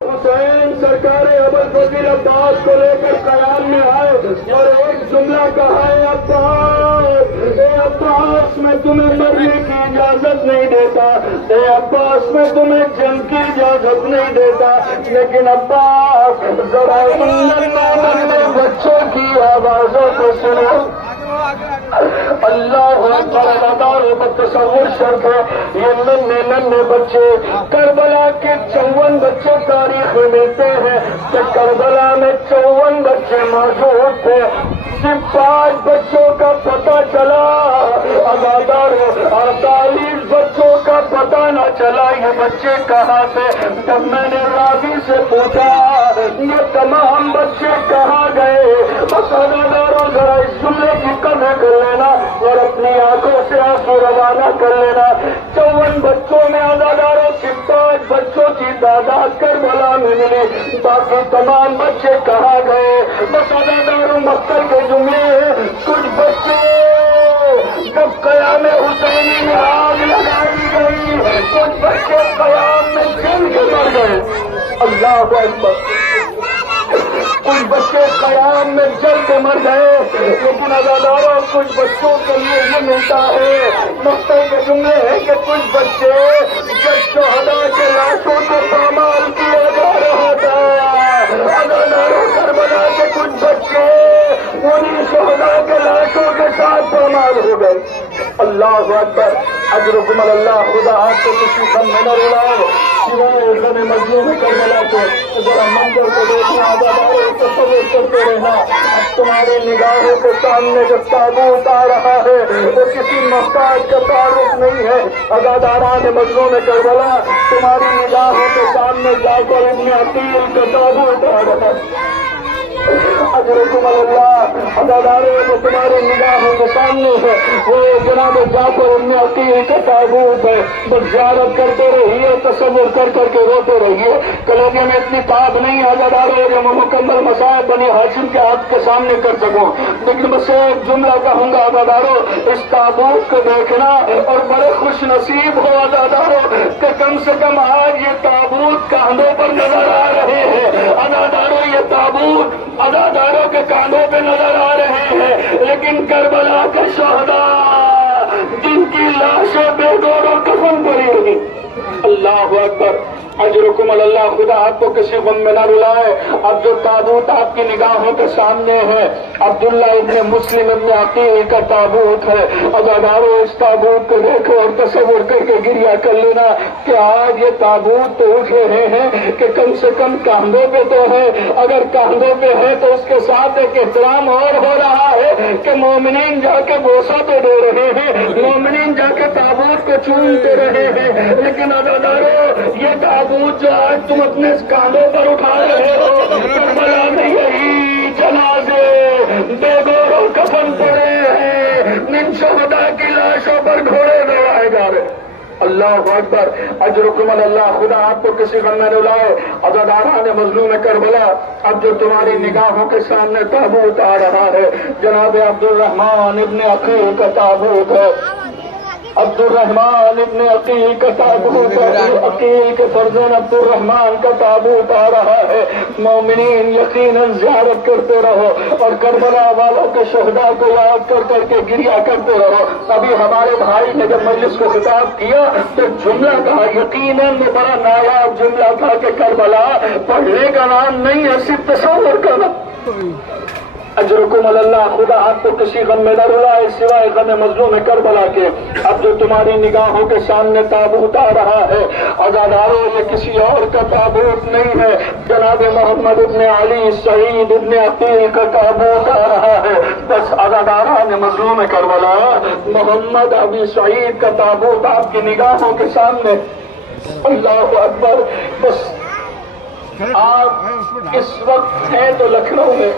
حسین سرکار ابل فضل عباس کو لے کر قیام میں آئے اور ایک جملہ کہا ہے، عباس اے عباس میں تمہیں مرنے کی اجازت نہیں دیتا، اے عباس میں تمہیں جنگ کی اجازت نہیں دیتا، لیکن عباس ذرا ننھے بچوں کی آوازوں کو سنو۔ اللہ اکبر، اداروں کا تصور شرط ہے، یہ ننھے بچے کربلا کے 54 بچے تاریخ میں ملتے ہیں کہ کربلا میں 54 بچے موجود تھے، صرف 5 بچوں کا پتہ چلا، اداروں 48 بچوں کا پتہ نہ چلا یہ بچے کہاں تھے۔ جب میں نے راوی سے پوچھا یہ تمام بچے کہاں گئے، بس اداروں ذرا اس جملے کی قدر کر لینا اور اپنی آنکھوں سے آنسو روانہ کر لینا۔ 54 بچوں میں اداروں کے 5 بچوں کی تعداد کربلا میں ملی، باقی تمام بچے کہاں گئے، بس اداروں مقتل کے جملے ہیں۔ کچھ بچے جب قیام حسینی میں آگ لگائی گئی، کچھ بچے قیام میں جل کے مر گئے۔ اللہ اکبر، کچھ بچے قیام میں جل کے مر گئے، لیکن اداروں کچھ بچوں کے لیے یہ ملتا ہے، مقتل کے جملے ہیں کہ کچھ بچے جب شہداء کے لاشوں کو پامال کیا جا رہا تھا، اداروں کربلا کے کچھ بچے انہیں شہداء کے لاشوں کے ساتھ پامال ہو گئے۔ اللہ اکبر، اجرکم اللہ، خدا آپ کو کسی غم میں نہ رلائے سوائے غم مظلوم کربلا کے۔ ذرا منظر کو دیکھنا، اداروں تصور کرتے رہنا، تمہاری نگاہوں کے سامنے جو تابوت آ رہا ہے وہ کسی محتاج کا تعارف نہیں ہے، اداران مظلوم کربلا تمہاری نگاہوں کے سامنے جعفر ابن عقیل کا تابوت آ رہا ہے۔ اجرکم اللہ، ادارے جو تمہاری نگاہوں کے سامنے ہے وہ جناب جعفر ابن عقیل کا تابوت ہے۔ بس زیارت کرتے رہیے، تصور کر کر کے روتے رہیے، کلیجے میں اتنی تاب نہیں ہے ادارے جو میں مکمل مسائل بنی ہاشم کے ہاتھ کے سامنے کر سکوں، لیکن بس ایک جملہ کہوں گا اداروں، اس تابوت کو دیکھنا اور بڑے خوش نصیب ہو اداروں کہ کم سے کم آج یہ تابوت کاندھوں پر نظر آ رہے ہیں۔ اداروں یہ تابوت اداروں کے کاندھوں پہ نظر آ رہے ہیں، لیکن کربلا کے شہداء جن کی لاشیں بے گور اور کفن پڑی رہی۔ اللہ اکبر، اجرکم اللہ، خدا آپ کو کسی غم میں نہ رلائے۔ اب جو تابوت آپ کی نگاہوں کے سامنے ہے عبداللہ ابن مسلم ابن عقیل کا تابوت ہے۔ اداروں اس تابوت کو دیکھو اور تصور کر کے گریہ کر لینا کہ آج یہ تابوت تو اٹھ رہے ہیں کہ کم سے کم کاندھوں پہ تو ہے، اگر کاندھوں پہ ہے تو اس کے ساتھ ایک احترام اور ہو رہا ہے کہ مومنین جا کے بوسہ تو دے رہے ہیں، مومنین جا کے تابوت کو چومتے رہے ہیں، لیکن اداروں یہ تابوت جو آج تم اپنے کاندھوں پر اٹھا رہے ہو، کربلا میں یہی جنازے بے گور و کفن پڑے ہیں، ان شہداء کی لاشوں پر گھوڑے دوڑائے جا رہے۔ اللہ اکبر، اجرکم اللہ، خدا آپ کو کسی غم میں نہ لائے۔ اداران مظلوم کربلا، اب جو تمہاری نگاہوں کے سامنے تابوت آ رہا ہے جناب عبد الرحمن ابن عقیل کا تابوت ہے۔ عبد الرحمن ابن عقیل کا تابوت ہے، عقیل کے فرزند عبد الرحمن کا تابوت آ رہا ہے۔ مومنین یقیناً زیارت کرتے رہو اور کربلا والوں کے شہداء کو یاد کر کر کے گریہ کرتے رہو۔ ابھی ہمارے بھائی نے جب مجلس کو خطاب کیا تو جملہ کہا، یقیناً وہ بڑا نایاب جملہ تھا کہ کربلا پڑھنے کا نام نہیں ہے، صرف تصور کرنا۔ اجرکم اللہ، خدا آپ کو کسی غم میں نہ رلائے سوائے غم مظلوم کربلا کے۔ اب جو تمہاری نگاہوں کے سامنے تابوت آ رہا ہے اداروں یہ کسی اور کا تابوت نہیں ہے، جناب محمد ابن علی سعید ابن عقیل کا تابوت آ رہا ہے۔ بس اداران مظلوم کربلا محمد ابی سعید کا تابوت آپ کی نگاہوں کے سامنے۔ اللہ اکبر، بس آپ اس وقت ہیں تو لکھنؤ میں،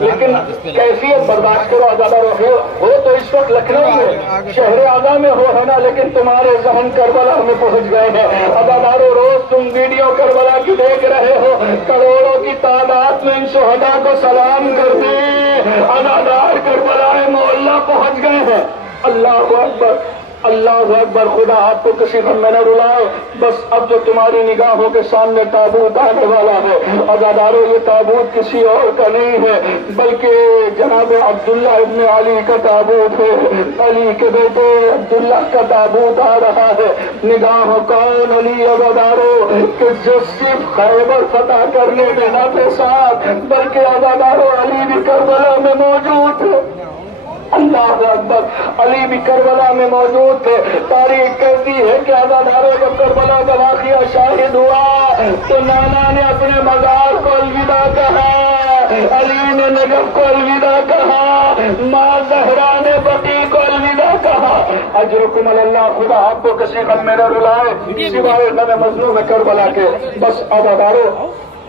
لیکن کیفیت برداشت کرو اداروں، ہو تو اس وقت لکھنؤ میں، شہر اعظم میں ہو ہے نا، لیکن تمہارے ذہن کربلا میں پہنچ گئے ہیں۔ اداروں روز تم ویڈیو کربلا کی دیکھ رہے ہو، کروڑوں کی تعداد میں ان شہداء کو سلام کرتے ادار کربلا محلہ پہنچ گئے ہیں۔ اللہ اکبر، اللہ اکبر، خدا آپ کو کسی غم میں نہ رلائے۔ بس اب جو تمہاری نگاہوں کے سامنے تابوت آنے والا ہے، عزادارو یہ تابوت کسی اور کا نہیں ہے بلکہ جناب عبداللہ ابن علی کا تابوت ہے۔ علی کے بیٹے عبداللہ کا تابوت آ رہا ہے۔ نگاہوں کون علی عزادارو کہ جو صرف خیبر فتح کرنے میں نہ تھے ساتھ، بلکہ عزادارو علی بھی کربلا میں موجود ہے۔ اللہ اکبر، علی بھی کربلا میں موجود تھے۔ تاریخ کہتی ہے کہ عزادارو جب کربلا کا واقعہ شاہد ہوا تو نانا نے اپنے مزار کو الوداع کہا، علی نے نجف کو الوداع کہا، ماں زہرا نے بقی کو الوداع کہا۔ اجرکم اللہ، خدا آپ کو کسی غم میں نہ رلائے سوائے غم مظلوم کربلا کے۔ بس عزادارو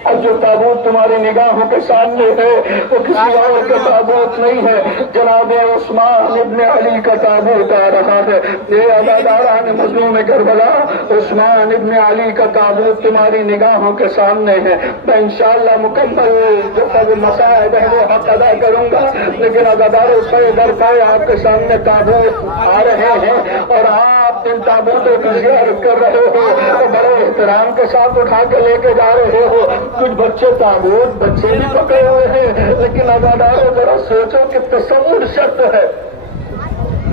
اب جو تابوت تمہاری نگاہوں کے سامنے ہے وہ کسی اور کا تابوت نہیں ہے، جناب عثمان ابن علی کا تابوت آ رہا ہے۔ یہ عزاداران مظلوم کربلا، عثمان ابن علی کا تابوت تمہاری نگاہوں کے سامنے ہے۔ میں انشاءاللہ مکمل جو سب مسائل ہے وہ حق ادا کروں گا، لیکن عزاداروں سے در پائے آپ کے سامنے تابوت آ رہے ہیں اور آپ ان تابوتوں کی زیارت کر رہے ہو تو بڑے احترام کے ساتھ اٹھا کے لے کے جا رہے ہو۔ کچھ بچے تابوت بچے بھی پکڑے ہوئے ہیں، لیکن عزادارو ذرا سوچو کہ تصور شرط ہے۔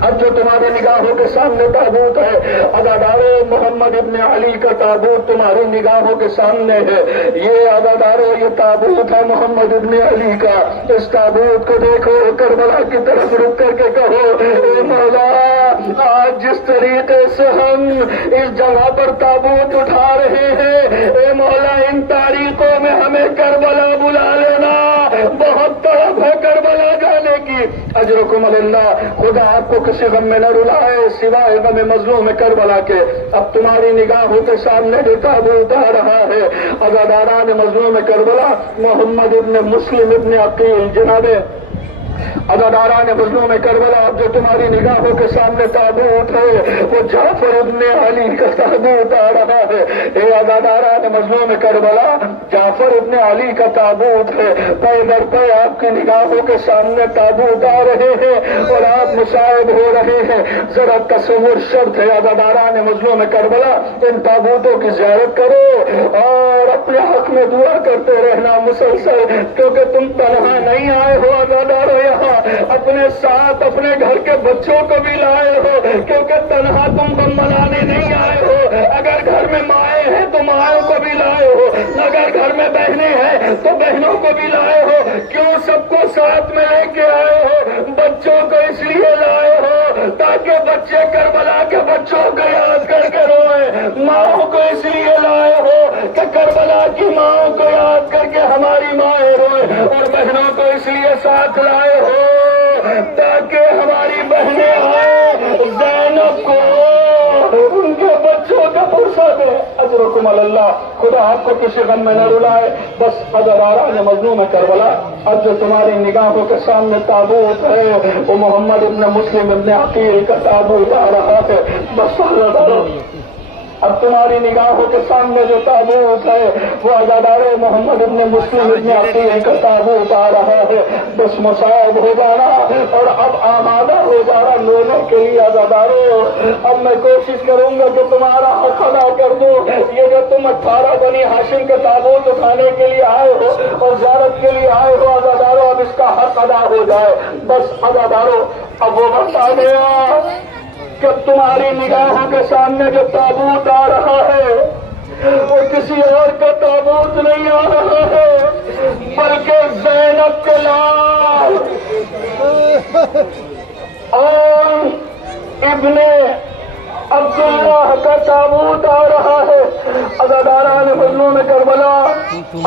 اب جو تمہاری نگاہوں کے سامنے تابوت ہے، عزادارو محمد ابن علی کا تابوت تمہاری نگاہوں کے سامنے ہے۔ یہ عزادارو یہ تابوت ہے محمد ابن علی کا۔ اس تابوت کو دیکھو، کربلا کی طرف رک کر کے کہو، اے مولا آج جس طریقے سے ہم اس جگہ پر تابوت اٹھا رہے ہیں، اے مولا ان تاریخوں میں ہمیں کربلا بلا لینا، بہت طرف ہے کربلا جانے کی۔ اجرکم اللہ، خدا آپ کو کسی غم میں نہ رلائے سوائے غم مظلوم کربلا کے۔ اب تمہاری نگاہوں کے سامنے جو تابوت آ رہا ہے، عزاداران مظلوم کربلا محمد ابن مسلم ابن عقیل، جناب عزاداران مظلوم کربلا اب جو تمہاری نگاہوں کے سامنے تابوت ہے وہ جعفر ابن علی کا تابوت آ رہا ہے۔ اے عزاداران مظلوم کربلا، جعفر ابن علی کا تابوت ہے۔ پے در پے آپ کی نگاہوں کے سامنے تابوت آ رہے ہیں اور آپ مشاہد ہو رہے ہیں۔ ذرا تصور شرط ہے عزاداران مظلوم کربلا، ان تابوتوں کی زیارت کرو اور اپنے حق میں دعا کرتے رہنا مسلسل، کیونکہ تم تنہا نہیں آئے ہو عزادارو، یہاں اپنے ساتھ اپنے گھر کے بچوں کو بھی لائے ہو، کیونکہ تنہا تم غم منانے نہیں آئے ہو۔ اگر گھر میں مائیں ہیں تو ماؤں کو بھی لائے ہو، اگر گھر میں بہنیں ہیں تو بہنوں کو بھی لائے ہو۔ کیوں سب کو ساتھ میں لے کے آئے ہو؟ بچوں کو اس لیے لائے ہو تاکہ بچے کربلا کے بچوں کو یاد کر کے روئیں۔ ماؤں کو اس لیے لائے ہو کہ کربلا کی ماؤں کو یاد کر کے ہماری مائیں روئیں، اور بہنوں کو اس لیے ساتھ لائے ہو تاکہ ہماری بہنیں آئیں زینب کو ان کے بچوں کا فرصت ہے۔ اجرکم اللہ، خدا آپ کو کسی غم میں نہ رلائے۔ بس عزاداران مظلوم کربلا اب جو تمہاری نگاہوں کے سامنے تابوت ہے وہ محمد ابن مسلم ابن عقیل کا تابوت آ رہا ہے۔ بس عزادارو اب تمہاری نگاہوں کے سامنے جو تابوت ہے وہ عزادار محمد ابن مسلم ابن عقیل کا تابوت آ رہا ہے۔ بس مصائب ہو جانا اور اب آمادہ ہو جانا لینے کے لیے عزادارو۔ اب میں کوشش کروں گا کہ تمہارا حق ادا کر دوں۔ یہ جو تم 18 بنی ہاشم کے تابوت اٹھانے کے لیے آئے ہو اور زیارت کے لیے آئے ہو عزادارو، اب اس کا حق ادا ہو جائے۔ بس عزادارو اب وہ وقت آ گیا کہ تمہاری نگاہوں کے سامنے جو تابوت آ رہا ہے وہ کسی اور کا تابوت نہیں آ رہا ہے بلکہ زینب کے لال اور ابن عبداللہ کا تابوت آ رہا ہے۔ عزاداران مظلوم کربلا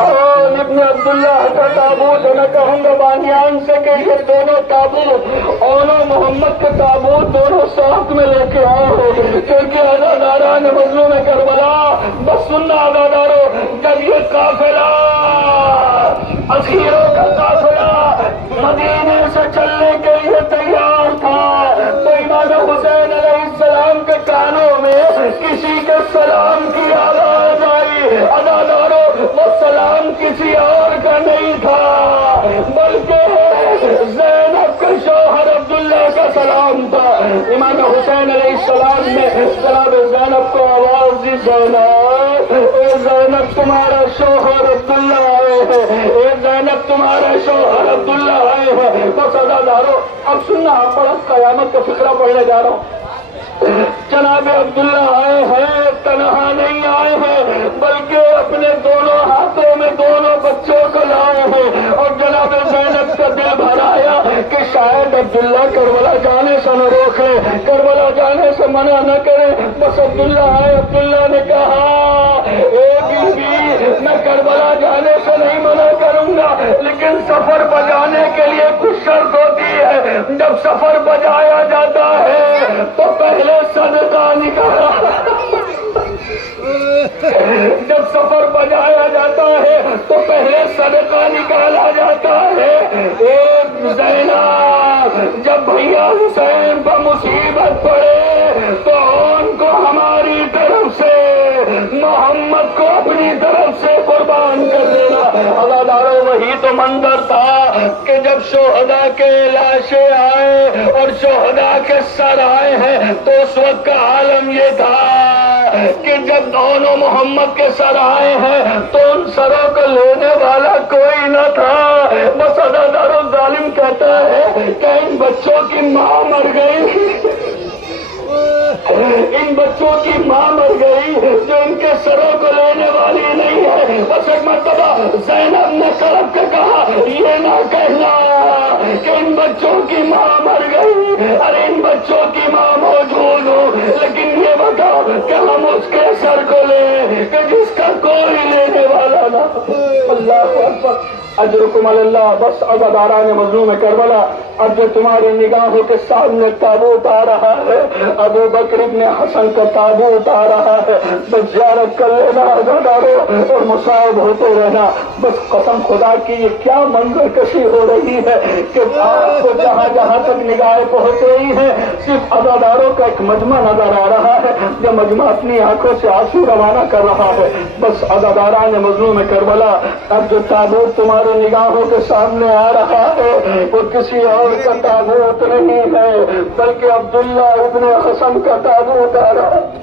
اور ابن عبداللہ کا تابوت، میں کہوں گا بانیان سے کہ یہ دونوں تابوت اونو محمد کے تابوت دونوں ساتھ میں لے کے آئے ہو، کیونکہ عزاداران مظلوم کربلا بس سننا عزادارو، جب یہ قافلہ اسیروں کا قافلہ مدینے سے چلنے کے لیے تیار تھا تو امام حسین علیہ السلام کے کانوں میں کسی کے سلام کی آواز آئی۔ عزادارو وہ سلام کسی اور کا نہیں تھا بلکہ زینب کے شوہر عبداللہ کا سلام تھا۔ امام حسین علیہ السلام نے جناب زینب کو آواز دی، زینب، اے زینب تمہارا شوہر عبداللہ آئے ہیں، اے زینب تمہارا شوہر عبداللہ آئے ہیں۔ بس ادادارو اب سننا، بڑا قیامت کا فقرہ پڑھنے جا رہا ہوں۔ جناب عبداللہ آئے ہیں، تنہا نہیں آئے ہیں بلکہ اپنے دونوں ہاتھوں میں دونوں بچوں کو لائے ہیں، اور جناب زینب کا دل بھر آیا کہ شاید عبداللہ کربلا جانے سے نہ روکے، کربلا جانے سے منع نہ کرے۔ بس عبداللہ آئے، عبداللہ نے کہا اے بیوی، میں کربلا جانے سے نہیں منع کروں گا، لیکن سفر بجانے کے لیے کچھ شرط ہوتی ہے۔ جب سفر بجایا جاتا ہے تو پہلے صدقہ نکالا، جب سفر بجایا جاتا ہے تو پہلے صدقہ نکالا جاتا ہے۔ ایک زینب جب بھیا حسین پر مصیبت پڑے تو ان کو ہماری طرف سے، محمد کو اپنی طرف سے قربان کر دینا۔ عزادارو وہی تو منظر تھا کہ جب شہداء کے لاشیں آئے اور شہداء کے سر آئے ہیں تو اس وقت کا عالم یہ تھا کہ جب دونوں محمد کے سر آئے ہیں تو ان سروں کو لینے والا کوئی نہ تھا۔ بس عزادارو ظالم کہتا ہے کہ ان بچوں کی ماں مر گئی، ان بچوں کی ماں مر گئی جو ان کے سروں کو لینے والی نہیں ہے۔ بس ایک مرتبہ زینب نے کڑپ کے کہا یہ نہ کہنا کہ ان بچوں کی ماں مر گئی، ارے ان بچوں کی ماں موجود ہو، لیکن یہ بتاؤ کہ ہم اس کے سر کو لیں کہ جس کا کوئی لینے والا نہ۔ اللہ اکبر، اجرکم اللہ۔ بس عزاداران مظلوم کربلا، اب جو تمہاری نگاہوں کے سامنے تابوت آ رہا ہے، ابو بکر ابن حسن کا تابوت آ رہا ہے، بس زیارت کر لینا عزادارو اور مصائب ہوتے رہنا۔ بس قسم خدا کی یہ کیا منظر کشی ہو رہی ہے کہ آپ کو جہاں جہاں تک نگاہیں پہنچ رہی ہیں صرف عزاداروں کا ایک مجمع نظر آ رہا ہے، جو مجمع اپنی آنکھوں سے آنسو روانہ کر رہا ہے۔ بس عزاداران مظلوم کربلا، اب جو تابوت تمہاری نگاہوں کے سامنے آ رہا ہے وہ کسی اور کا تابوت نہیں ہے بلکہ عبداللہ ابن حسن کا تابوت آ رہا ہے۔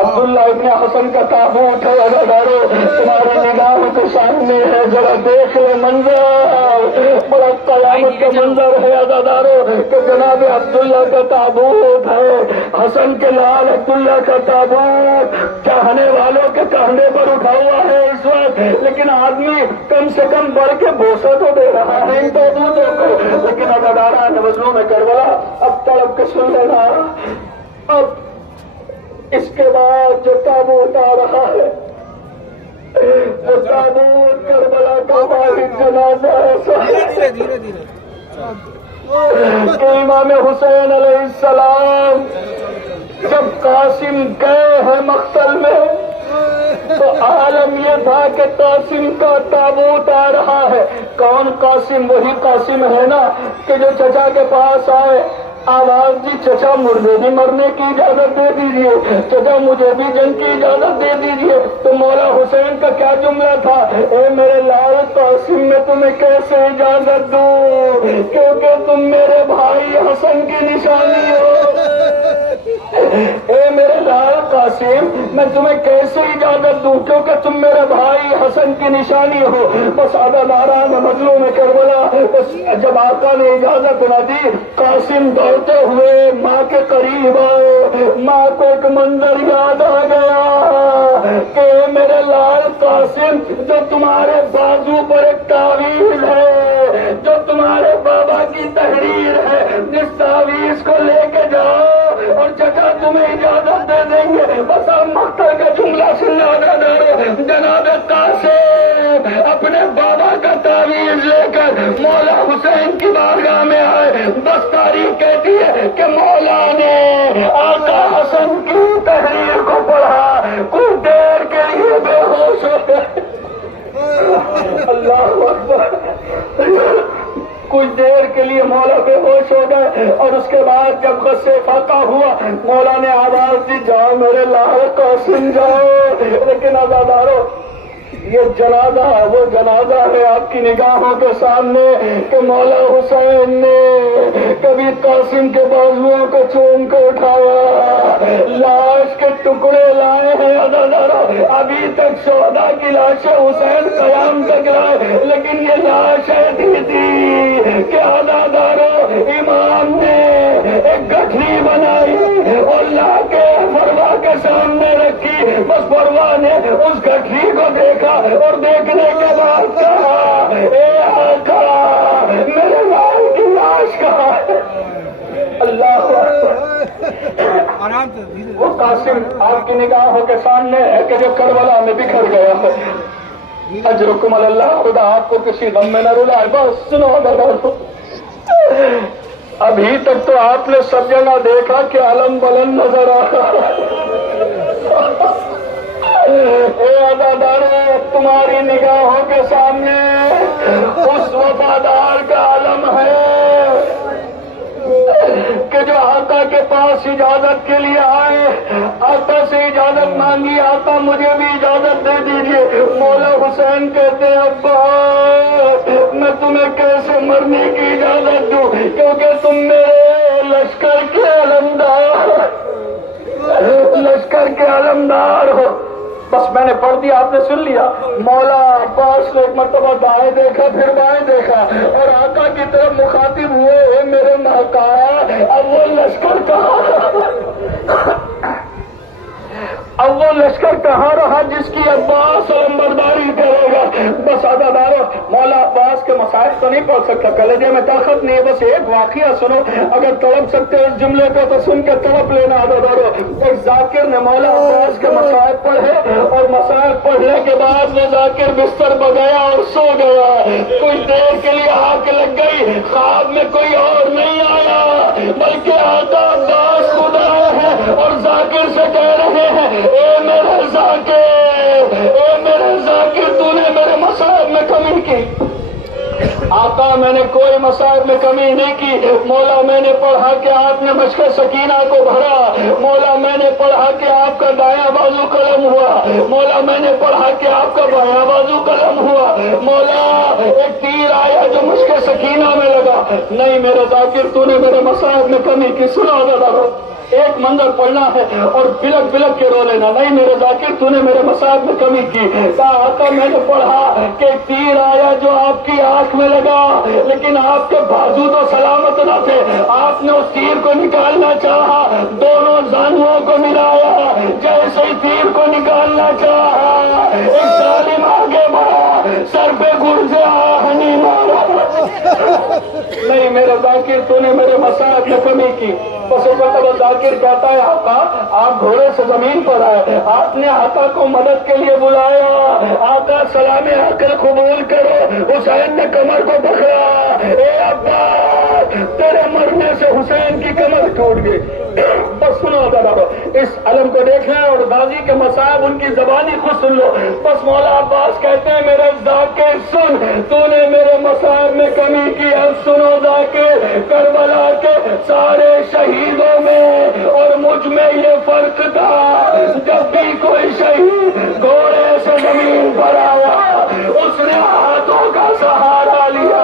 عبداللہ ابن حسن کا تابوت ہے عزادارو، تمہاری نگاہوں کے سامنے ہے، ذرا دیکھ لے منظر، بڑا قیامت کا منظر ہے عزادارو کہ جناب عبداللہ کا تابوت ہے، حسن کے لال عبداللہ کا تابوت چاہنے والوں کے کہنے پر اٹھا ہوا ہے اس وقت، لیکن آدمی کم سے کم بڑھ کے بوسہ تو دے رہا ہے ان تابوتوں کو، لیکن عزاداران مظلوم کربلا اب تڑپ کے سن لینا، اب اس کے بعد جو تابوت آ رہا ہے وہ تابوت کربلا کا واحد جنازہ ہے کہ امام حسین علیہ السلام جب قاسم گئے ہیں مقتل میں تو عالم یہ تھا کہ قاسم کا تابوت آ رہا ہے۔ کون قاسم؟ وہی قاسم ہے نا کہ جو چچا کے پاس آئے، آواز دی چچا مردے بھی مرنے کی اجازت دے دیجیے، چچا مجھے بھی جنگ کی اجازت دے دیجیے۔ تو مولا حسین کا کیا جملہ تھا؟ اے میرے لال قاسم میں تمہیں کیسے اجازت دوں، کیونکہ تم میرے بھائی حسن کی نشانی ہو۔ اے میرے لال قاسم میں تمہیں کیسے اجازت دوں، کیونکہ تم میرے بھائی حسن کی نشانی ہو۔ بس عزاداران مظلوم کربلا، بس جب آقا نے اجازت نہ دی، قاسم دوڑتے ہوئے ماں کے قریب آئے، ماں کو ایک منظر یاد آ گیا کہ میرے لال قاسم جو تمہارے بازو پر ایک تعویذ ہے، جو تمہارے بابا کی تحریر ہے، جس تعویذ کو لے کے جاؤ اور چچا تمہیں اجازت دے دیں گے۔ بس اب مقتل کا جملہ سنانا دارو، جناب قاسم اپنے بابا کا تعویذ لے کر مولا حسین کی بارگاہ میں آئے۔ بس تاریخ کہتی ہے کہ مولا نے آقا حسن کی تحریر کو پڑھا، کچھ دیر کے لیے بے ہوش ہو گئے۔ اللہ اکبر، کچھ دیر کے لیے مولا بے ہوش ہو گئے، اور اس کے بعد جب غصے فاقہ ہوا مولا نے آواز دی جاؤ میرے لال قاسم جاؤ۔ لیکن عزادارو یہ جنازہ وہ جنازہ ہے آپ کی نگاہوں کے سامنے کہ مولا حسین نے کبھی قاسم کے بازوؤں کو چوم کر اٹھایا، لاش کے ٹکڑے لائے ہیں عزادارو، ابھی تک شہداء کی لاشیں حسین قیام تک لائے، لیکن یہ لاش ایسی تھی کہ عزادارو امام نے ایک گٹھڑی بنائی اور لا کے فروا کے سامنے رکھی، بس فروا نے اس گٹھڑی کو دیکھا اور دیکھنے کے بعد کہا اے آقا میرے لال کی لاش کہاں ہے؟ اللہ وہ قاسم آپ کی نگاہوں کے سامنے ہے کہ جو کربلا میں بکھر گیا ہے، اجرکم اللہ، خدا آپ کو کسی غم میں نہ رلائے۔ بس سنو ابھی تک تو آپ نے سب جگہ دیکھا کہ علم بلند نظر آتا، اے عزادارو تمہاری نگاہوں کے سامنے اس وفادار کا علم ہے کہ جو آقا کے پاس اجازت کے لیے آئے، آقا سے اجازت مانگی، آقا مجھے بھی اجازت دے دیجیے۔ مولا حسین کہتے ہیں ابا میں تمہیں کیسے مرنے کی اجازت دوں، کیونکہ تم میرے لشکر کے علمدار ہو۔ بس میں نے پڑھ دیا، آپ نے سن لیا۔ مولا عباس نے ایک مرتبہ دائیں دیکھا پھر بائیں دیکھا اور آقا کی طرف مخاطب ہوئے میرے آقا اب وہ لشکر کہاں رہا جس کی عباس علمبرداری کرے گا؟ بس عزادارو مولا عباس کے مسائل تو نہیں پڑھ سکتا، کلیجے میں طاقت نہیں ہے، بس ایک واقعہ سنو، اگر تڑپ سکتے ہو اس جملے کو تو سن کے تڑپ لینا عزادارو۔ ایک ذاکر نے مولا عباس کے مسائل پڑھے اور مسائل پڑھنے کے بعد وہ ذاکر بستر پر گیا اور سو گیا۔ کچھ دیر کے لیے آنکھ لگ گئی، خواب میں کوئی اور نہیں آیا بلکہ آقا عباس خود آئے ہیں اور ذاکر سے کہہ رہے ہیں اے میرے ذاکر تو نے میرے مسائل میں کمی کی۔ آقا میں نے کوئی مسائل میں کمی نہیں کی، مولا میں نے پڑھا کہ آپ نے مشق سکینہ کو بھرا، مولا میں نے پڑھا کہ آپ کا دایاں بازو قلم ہوا، مولا میں نے پڑھا کہ آپ کا بایاں بازو قلم ہوا، مولا ایک تیر آیا جو مشق سکینہ میں لگا۔ نہیں میرے ذاکر تو نے میرے مسائل میں کمی کی۔ سنا ذرا ایک منظر پڑھنا ہے اور بلک بلک کے رو لینا۔ نہیں میرے ذاکر تو نے میرے مسائل میں کمی کی۔ کہا آقا میں نے پڑھا کہ تیر آیا جو آپ کی آنکھ میں لگا، لیکن آپ کے بازو تو سلامت نہ تھے، آپ نے اس تیر کو نکالنا چاہا، دونوں زانوؤں کو ملایا، جیسے ہی تیر کو نکالنا چاہا ایک ظالم آگے بڑھا، سر پہ گرزے آہنی مارا۔ نہیں میرے ذاکر تو نے میرے مسائل میں کمی کی۔ بس ذاکر کہتا ہے آقا آپ گھوڑے سے زمین پر آئے، آپ نے آقا کو مدد کے لیے بلایا، آقا سلام عقل قبول کرو۔ حسین نے کمر کو پکڑا، اے ابا تیرے مرنے سے حسین کی کمر ٹوٹ گئی۔ بس سنو ذرا اس علم کو دیکھنا اور غازی کے مصائب ان کی زبانی خود سن لو۔ بس مولا عباس کہتے ہیں میرے ذاکر سن تو نے میرے مصائب میں کمی کی، اب سنو ذاکر کربلا کے سارے شہیدوں میں اور مجھ میں یہ فرق تھا، جب بھی کوئی شہید گھوڑے سے زمین پر آیا اس نے ہاتھوں کا سہارا لیا۔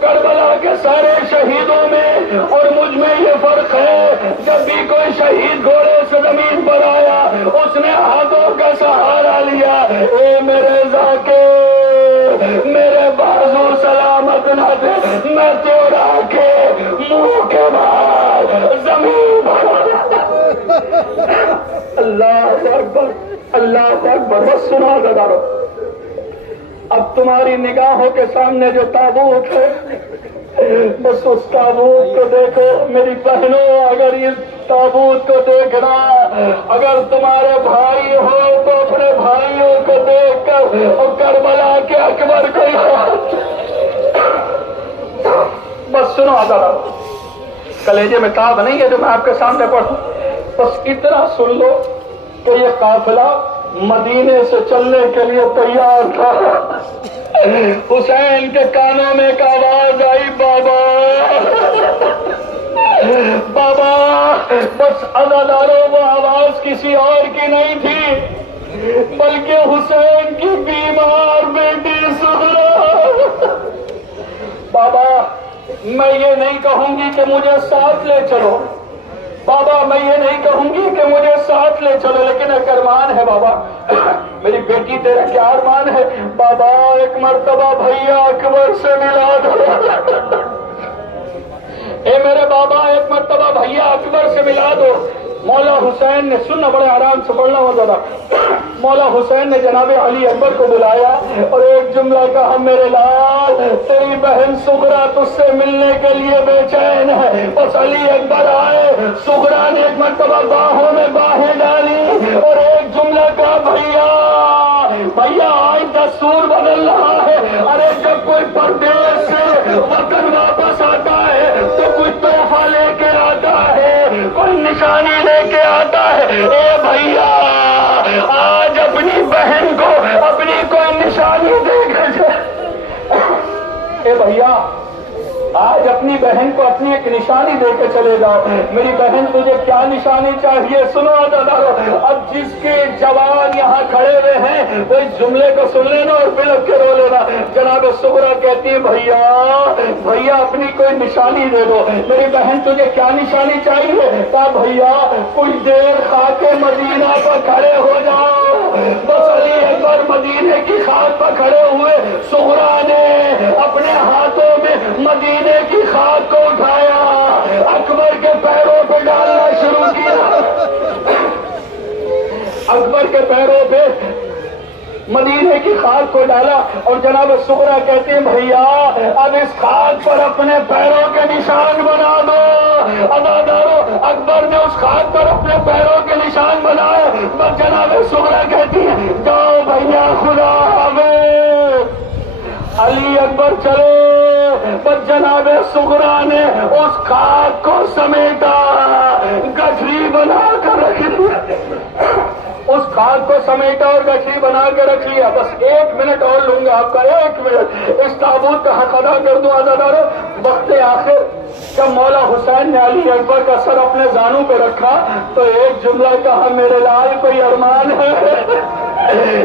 کربلا کے سارے شہیدوں میں اور مجھ میں یہ فرق ہے، جب بھی کوئی شہید گھوڑے سے زمین پر آیا اس نے ہاتھوں کا سہارا لیا۔ اے میرے ذاکر میرے بازو سلامت نہ تھے، میں توڑا کے منہ کے بعد زمین پر۔ اللہ اکبر اللہ اکبر۔ بس سنا گزارو اب تمہاری نگاہوں کے سامنے جو تابوت ہے، بس اس تابوت کو دیکھو میری بہنوں، اگر اس تابوت کو دیکھنا، اگر تمہارے بھائی ہو تو اپنے بھائیوں کو دیکھ کر اور کربلا کے اکبر کو یاد۔ بس سنو ذرا، کلیجے میں تاب نہیں ہے جو میں آپ کے سامنے پڑھوں، بس اتنا سن لو کہ یہ قافلہ مدینے سے چلنے کے لیے تیار تھا۔ حسین کے کانوں میں ایک آواز آئی، بابا بابا بس عزاداروں وہ آواز کسی اور کی نہیں تھی بلکہ حسین کی بیمار بیٹی سغرا۔ بابا میں یہ نہیں کہوں گی کہ مجھے ساتھ لے چلو، بابا میں یہ نہیں کہوں گی کہ مجھے ساتھ لے چلو، لیکن ایک ارمان ہے بابا، میری بیٹی تیرا کیا ارمان ہے؟ بابا ایک مرتبہ بھیا اکبر سے ملا دو۔ اے میرے بابا ایک مرتبہ بھیا اکبر سے ملا دو۔ مولا حسین نے، سننا بڑے آرام سے پڑھنا ہو ذرا، مولا حسین نے جناب علی اکبر کو بلایا اور ایک جملہ کہا، میرے لال تیری بہن سغرا تجھ سے ملنے کے لیے بے چین ہے۔ بس علی اکبر آئے، سغرا نے ایک مرتبہ باہوں میں باہیں ڈالی اور ایک جملہ کہا، بھیا آج دستور بدل رہا ہے، ارے جب کوئی پردیس سے وطن واپس آتا ہے تو کوئی تحفہ لے کے آتا ہے، کوئی نشانی لے کے آتا ہے۔ اے بھیا آج اپنی بہن کو اپنی کوئی نشانی دے کر، اے بھیا آج اپنی بہن کو اپنی ایک نشانی دے کے چلے جاؤ۔ میری بہن تجھے کیا نشانی چاہیے؟ سنو عزادارو، اب جس کے جوان یہاں کھڑے ہوئے ہیں وہ اس جملے کو سن لینا اور بلک کے رو لینا۔ جناب سغرا کہتی ہے، بھیا اپنی کوئی نشانی دے دو۔ میری بہن تجھے کیا نشانی چاہیے؟ کہا بھیا کچھ دیر خاک مدینہ پر کھڑے ہو جاؤ۔ بس علی اکبر مدینے کی خاک پر کھڑے ہوئے، سغرا نے اپنے ہاتھوں میں مدینے کی خاک کو اٹھایا، اکبر کے پیروں پہ ڈالنا شروع کیا، اکبر کے پیروں پہ مدینے کی خاک کو ڈالا اور جناب سغرا کہتے ہیں، بھیا اب اس خاک پر اپنے پیروں کے نشان بنا دو۔ عزادارو اکبر نے اس خاک پر اپنے پیروں کے نشان بنائے، بس جناب سغرا کہتی ہے، جاؤ بھیا خدا حافظ۔ علی اکبر چلے، بس جناب سغرا نے اس خاک کو سمیٹا، گٹھری بنا کر رکھ لیا، اس خاک کو سمیٹا اور گٹھری بنا کے رکھ لیا۔ بس 1 منٹ اور لوں گا آپ کا، 1 منٹ، اس تابوت کا حق ادا کر دوں عزادارو۔ وقت آخر جب مولا حسین نے علی اکبر کا سر اپنے زانوں پہ رکھا تو ایک جملہ کہا، میرے لال کوئی ارمان ہے؟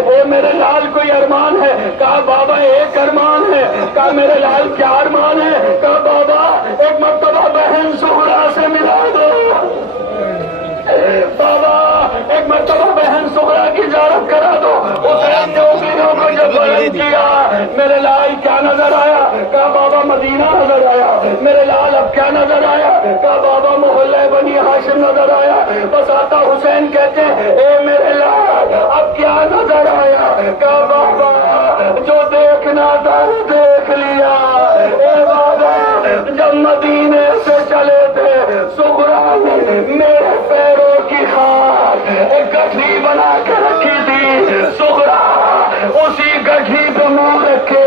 اے میرے لال کوئی ارمان ہے؟ کہا بابا ایک ارمان ہے۔ کہا میرے لال کیا ارمان ہے؟ کہا بابا ایک مرتبہ بہن سغرا سے ملا دو۔ بابا ایک مرتبہ بہن سغرا کی زیارت کرا دو۔ حسین نے انگلیوں کو جب بلند کیا، میرے لال کیا نظر آیا؟ کہا بابا مدینہ نظر آیا۔ میرے لال اب کیا نظر آیا؟ کہا بابا محلہ بنی ہاشم نظر آیا۔ بس آقا حسین کہتے ہیں، اے میرے لال اب کیا نظر آیا؟ کہا بابا جو دیکھنا تھا دیکھ لیا۔ اے بابا جب مدینے سے چلے تھے سغرا نے میرے پیروں کی خاک ایک گٹھری بنا کے رکھی تھی، سغرا اسی گٹھری پہ منہ رکھے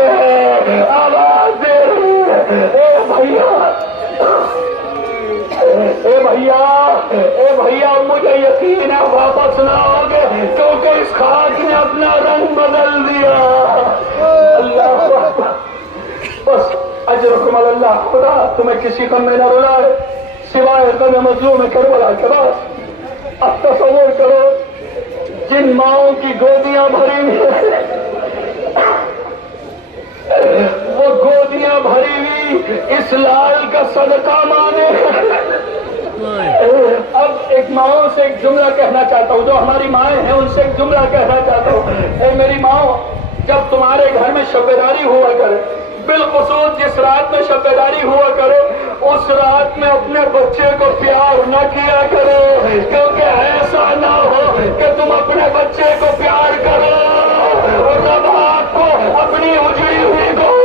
آواز دے رہی ہے، اے بھیا اے بھیا اے بھیا مجھے یقین ہے واپس نہ آؤگے، کیونکہ اس خاک نے اپنا رنگ بدل دیا۔ اللہ اکبر، بس اجرکم اللہ، خدا تمہیں کسی غم میں نہ رلائے سوائے غم مظلوم کربلا کے بعد۔ اب تصور کرو جن ماؤں کی گودیاں بھری ہوئی، وہ گودیاں بھری ہوئی اس لال کا صدقہ مانے۔ اب ایک ماؤں سے ایک جملہ کہنا چاہتا ہوں، جو ہماری مائیں ہیں ان سے ایک جملہ کہنا چاہتا ہوں، اے میری ماؤں جب تمہارے گھر میں شب بیداری ہوا کرے، بالخصوص جس رات میں شب بیداری ہوا کرے اس رات میں اپنے بچے کو پیار نہ کیا کرو، کیونکہ ایسا نہ ہو کہ تم اپنے بچے کو پیار کرو اور رب آپ کو اپنی اجڑی ہوئی کو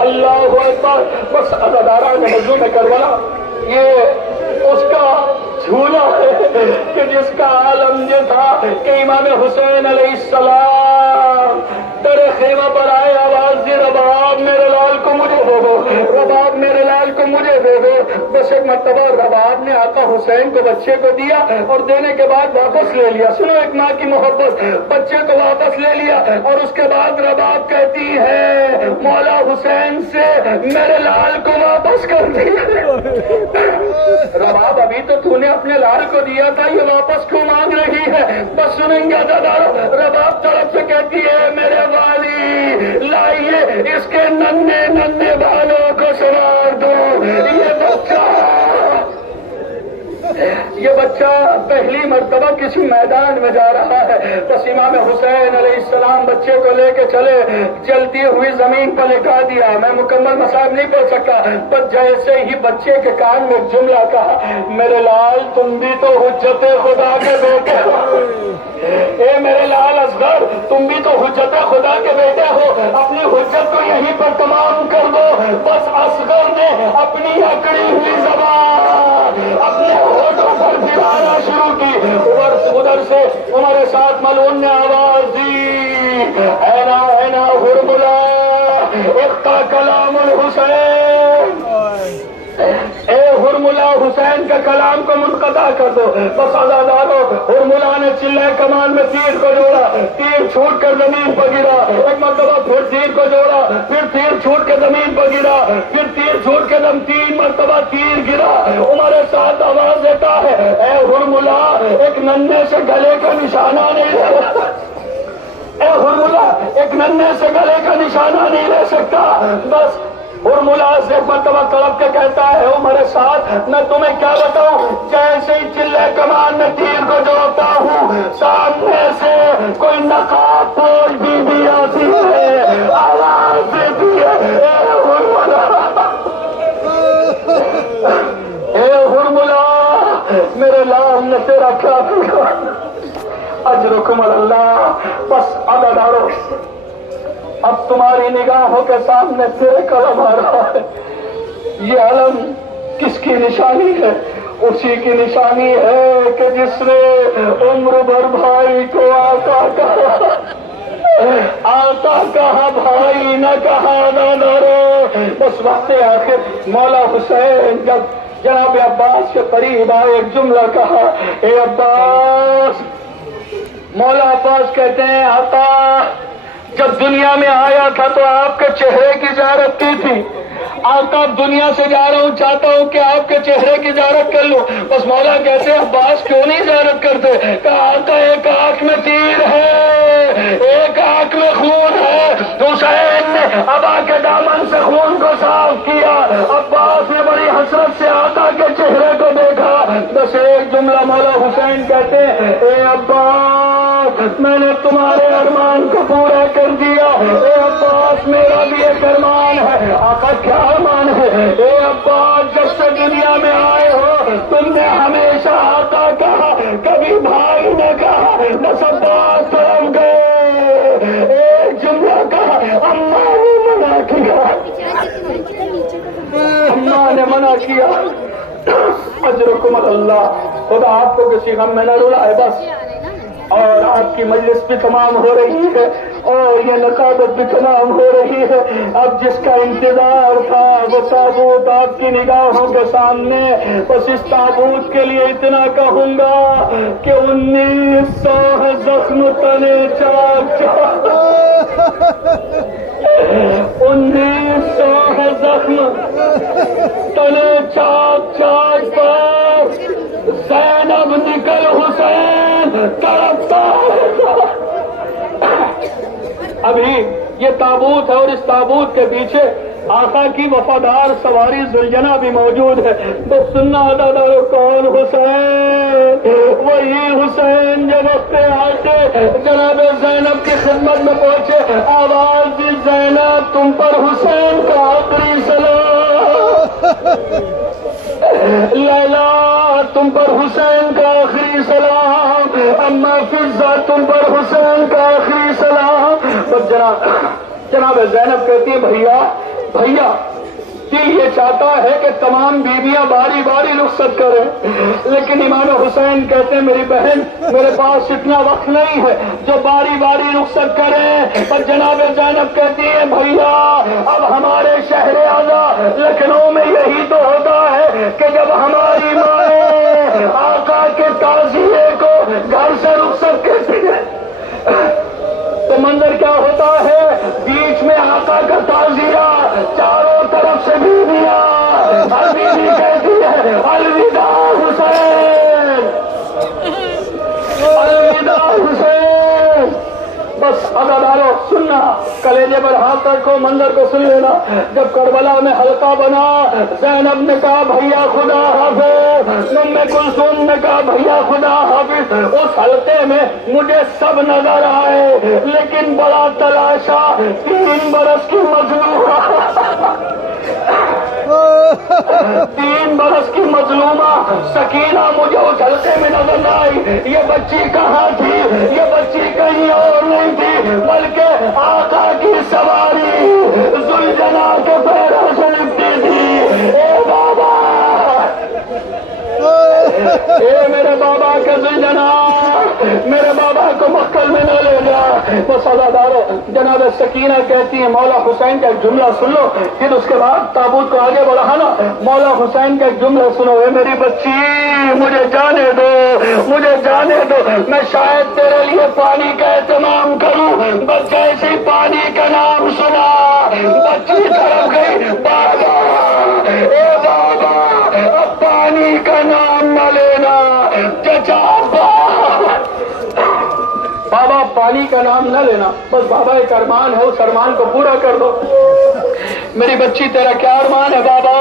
اللہ اکبر۔ بس عزاداران مظلوم کربلا یہ اس کا جھولا ہے کہ جس کا عالم یہ تھا کہ امام حسین علیہ السلام تیرے خیمہ پر آئے، آواز دی رباب میرے لال کو مجھے دے دو، رباب میرے لال کو مجھے دے دو. بس ایک مرتبہ رباب نے آقا حسین کو بچے کو دیا اور دینے کے بعد واپس لے لیا. سنو ایک ماں کی محبت. بچے کو واپس لے لیا اور اس کے بعد رباب کہتی ہے مولا حسین سے میرے لال کو واپس کر دیا. رباب ابھی تو نے اپنے لال کو دیا تھا, یہ واپس کیوں مانگ رہی ہے؟ بس سنیں گے دادارو. رباب طرف سے کہتی ہے میرے والی لائیے اس کے ننھے ننھے بالوں کو سوار دو. یہ بچہ پہلی مرتبہ کسی میدان میں جا رہا ہے. بس امام حسین علیہ السلام بچے کو لے کے چلے, چلتی ہوئی زمین پر لٹا دیا. میں مکمل مصائب نہیں پڑھ سکتا, پر جیسے ہی بچے کے کان میں جملہ کہا میرے لال تم بھی تو حجت خدا کے بیٹے ہو. اے میرے لال اصغر تم بھی تو حجت خدا کے بیٹے ہو, اپنی حجت کو یہیں پر تمام کر دو. بس اصغر نے اپنی اکڑی ہوئی زبان اپنے ہوٹوں پر پھرانا شروع کی. ادھر سے ہمارے ساتھ ملعون نے آواز دی اینا اینا ہرملا اختا کلام الحسین. اے ہرملا حسین کے کلام کو منقطع کر دو. بس آزادارو ہرملا نے چلے کمان میں تیر کو جوڑا, تیر چھوٹ کر زمین پر گرا. ایک مرتبہ پھر تیر کو جوڑا, پھر تیر چھوٹ کے زمین پر گرا, پھر تیر چھوٹ کے 3 مرتبہ تیر گرا. ہمارے ساتھ آواز دیتا ہے اے ہرملا ایک ننھے سے گلے کا نشانہ نہیں لے. اے ہرملا ایک ننھے سے گلے کا نشانہ نہیں لے سکتا. بس ہرملا سے مرتبہ طلب کے کہتا ہے ہمارے ساتھ میں تمہیں کیا بتاؤں. جیسے ہی چلے کمان میں تیر کو جوڑتا ہوں سامنے سے کوئی نقاب پوش بی آتی ہے, آواز دیتی ہے اے ہرملا اے ہرملا میرے لال نے تیرا کیا کیا اجرکم اللہ. بس ادادارو اب تمہاری نگاہوں کے سامنے تیرے قلم آ رہا ہے. یہ علم کس کی نشانی ہے؟ اسی کی نشانی ہے کہ جس نے عمر بھر بھائی کو آقا کہا, آقا کہا بھائی نہ کہا دادارو. بس وقت آخر مولا حسین جب جناب عباس کے قریب آئے ایک جملہ کہا اے عباس. مولا عباس کہتے ہیں آقا جب دنیا میں آیا تھا تو آپ کے چہرے کی زیارت کی تھی. آقا دنیا سے جا رہا ہوں, چاہتا ہوں کہ آپ کے چہرے کی زیارت کر لوں. بس مولا کہتے عباس کیوں نہیں زیارت کرتے؟ کہا آقا ایک آنکھ میں تیر ہے, ایک آنکھ میں خون ہے. حسین نے ابا کے دامن سے خون کو صاف کیا. عباس نے بڑی حسرت سے آقا کے چہرے کو دیکھا. بس ایک جملہ مولا حسین کہتے اے عباس میں نے تمہارے ارمان کو پورا کر دیا. اے عباس میرا بھی ایک ارمان ہے. آقا کیا ارمان ہے؟ اے عباس جب سے دنیا میں آئے ہو تم نے ہمیشہ آقا کہا, کبھی بھائی نے کہا. بس عباس طرف گئے, ایک جملہ کہا اماں نے منع کیا, اماں نے منع کیا. اجرکم اللہ. خدا آپ کو کسی غم میں نہ رلائے. بس اور آپ کی مجلس بھی تمام ہو رہی ہے اور یہ نقابت بھی تمام ہو رہی ہے. اب جس کا انتظار تھا وہ تابوت آپ کی نگاہوں کے سامنے. بس اس تابوت کے لیے اتنا کہوں گا کہ 1900 ہے زخم تنے چاک چاک, 1900 ہے زخم تنے چاک چاک پر زینب نکل حسین تڑپتا ہے. ابھی یہ تابوت ہے اور اس تابوت کے پیچھے آقا کی وفادار سواری زلجنا بھی موجود ہے. بس سننا دادا کون حسین, وہی حسین جو وقت آتے جناب زینب کی خدمت میں پہنچے. آواز دی زینب تم پر حسین کا آخری سلام, لیلا تم پر حسین کا آخری سلام, اما فضہ تم پر حسین کا آخری سلام. بس جناب زینب کہتی ہے بھیا دل یہ چاہتا ہے کہ تمام بیویاں باری باری رخصت کریں, لیکن امام حسین کہتے ہیں میری بہن میرے پاس اتنا وقت نہیں ہے جو باری باری رخصت کریں. پر جناب زینب کہتی ہے بھیا اب ہمارے شہر اعلیٰ لکھنؤ میں یہی تو ہوتا ہے بیجے پر ہاتھ رکھو، منظر کو سن لینا۔ جب کربلا میں حلقہ بنا، زینب نے کہا بھیا خدا حافظ، ام کلثوم نے کہا بھیا خدا حافظ۔ اس حلقے میں مجھے سب نظر آئے، لیکن بڑا تلاشا 3 برس کی مظلومہ 3 برس کی مظلومہ سکینہ مجھے اس حلقے میں نظر نہ آئی۔ یہ بچی کہاں تھی؟ یہ بچی کہیں اور نہیں تھی بلکہ آقا کی سواری ذوالجنا کے پیروں سے لپٹی تھی۔ اے بابا، اے میرے بابا کے ذوالجنا، میرے بابا کو مقتل میں نہ لے جا۔ وہ سزادارو جناب سکینہ کہتی ہے مولا حسین کا ایک جملہ سن لو، پھر اس کے بعد تابوت کو آگے بڑھانا۔ مولا حسین کا ایک جملہ سنو، اے میری بچی مجھے جانے دو، مجھے جانے دو، میں شاید تیرے لیے پانی کا اہتمام کروں۔ بس جیسے ہی پانی کا نام سنا بچی طرف گئی، بابا اے بابا اب پانی کا نام نہ لینا، چچا بابا پانی کا نام نہ لینا، بس بابا ایک ارمان ہے، اس ارمان کو پورا کر دو۔ میری بچی تیرا کیا ارمان ہے بابا؟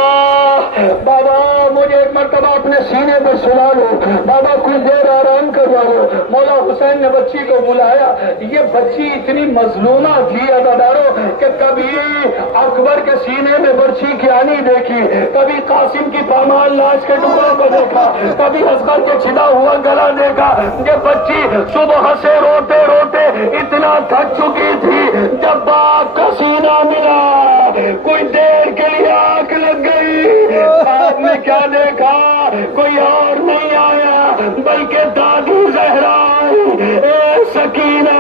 بابا مجھے ایک مرتبہ اپنے سینے پر سلا لو، بابا کچھ دیر آرام کروا لو۔ مولا حسین نے بچی کو بلایا۔ یہ بچی اتنی مظلومہ تھی عزادارو کہ کبھی اکبر کے سینے میں برچھی کیا نہیں دیکھی، کبھی قاسم کی پامال لاش کے ٹکڑوں کو دیکھا، کبھی اصغر کے چھدا ہوا گلا دیکھا۔ یہ بچی صبح سے روتے روتے اتنا تھک چکی تھی، جب باپ کا سینہ ملا کوئی دیر کے لیے آنکھ لگ گئی۔ آپ نے کیا دیکھا؟ کوئی اور نہیں آیا بلکہ دادی زہرا آئی۔ اے سکینہ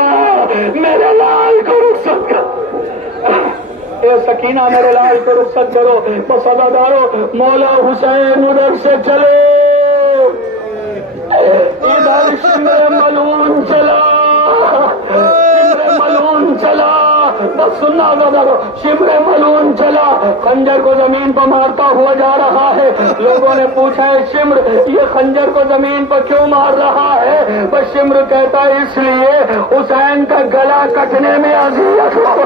میرے لال کو رخصت کر، اے سکینہ میرے لال کو رخصت کرو۔ بس عزادارو مولا حسین ادھر سے چلے، ادھر شمر ملون چلا، شمر ملون چلا، بس سننا عزادارو، شمر ملون چلا، خنجر کو زمین پر مارتا ہوا جا رہا ہے۔ لوگوں نے پوچھا ہے شمر یہ خنجر کو زمین پر کیوں مار رہا ہے؟ بس شمر کہتا ہے اس لیے حسین کا گلا کٹنے میں اذیت ہو،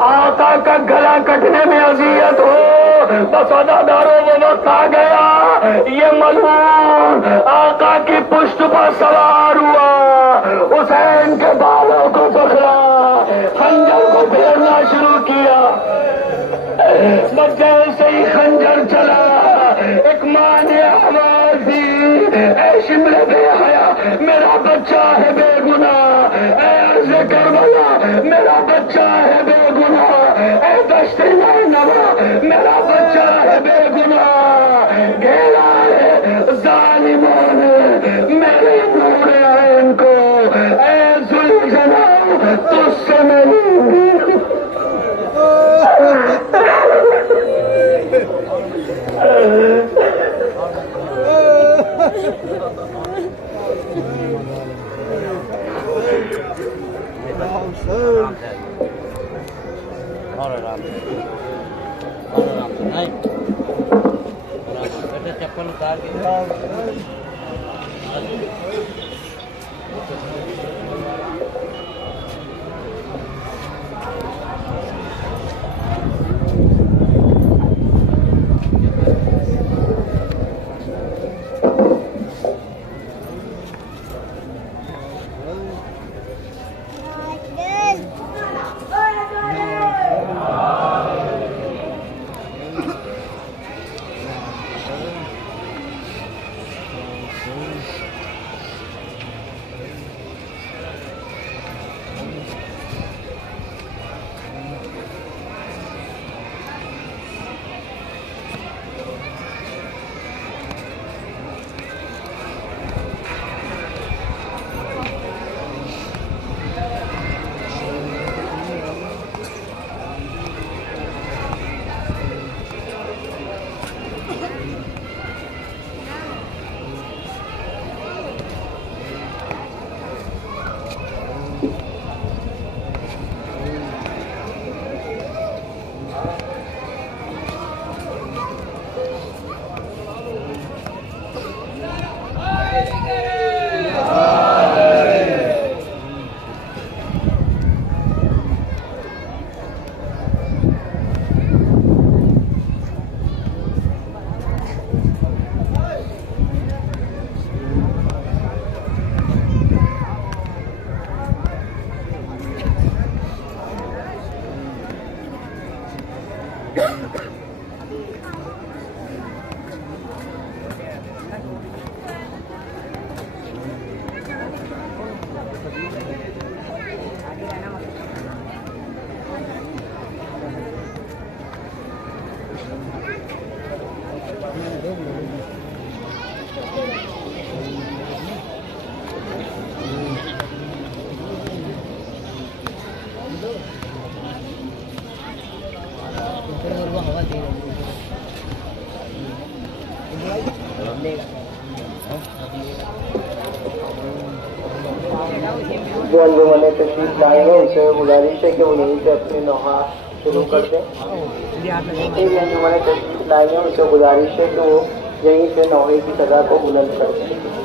آقا کا گلا کٹنے میں اذیت ہو۔ بس عزادارو وہ وقت آ گیا، یہ ملعون آقا کی پشت پر سوار ہوا، حسین کے بالوں کو پکڑا، خنجر کو پھیرنا شروع کیا۔ بس جیسے ہی خنجر چلا ایک ماں نے آواز دی، اے شمر بے حیا میرا بچہ ہے بے گناہ، اے عرض کربلا میرا بچہ ہے بے گناہ، اے دشت نینوا میرا بچہ ہے بے گناہ، گھیرا ہے ظالموں نے میرے نور عین کو، اے ذوالجنا تجھ سے میں لوں گی۔ چپل اتار کے جو انجمن تشریف لائے ہیں ان سے گزارش ہے کہ وہ یہیں سے اپنی نوحہ شروع کر دیں. انجمن تشریف لائے ہیں ان سے گزارش ہے کہ وہ یہیں سے نوحے کی سزا کو بلند کر دیں.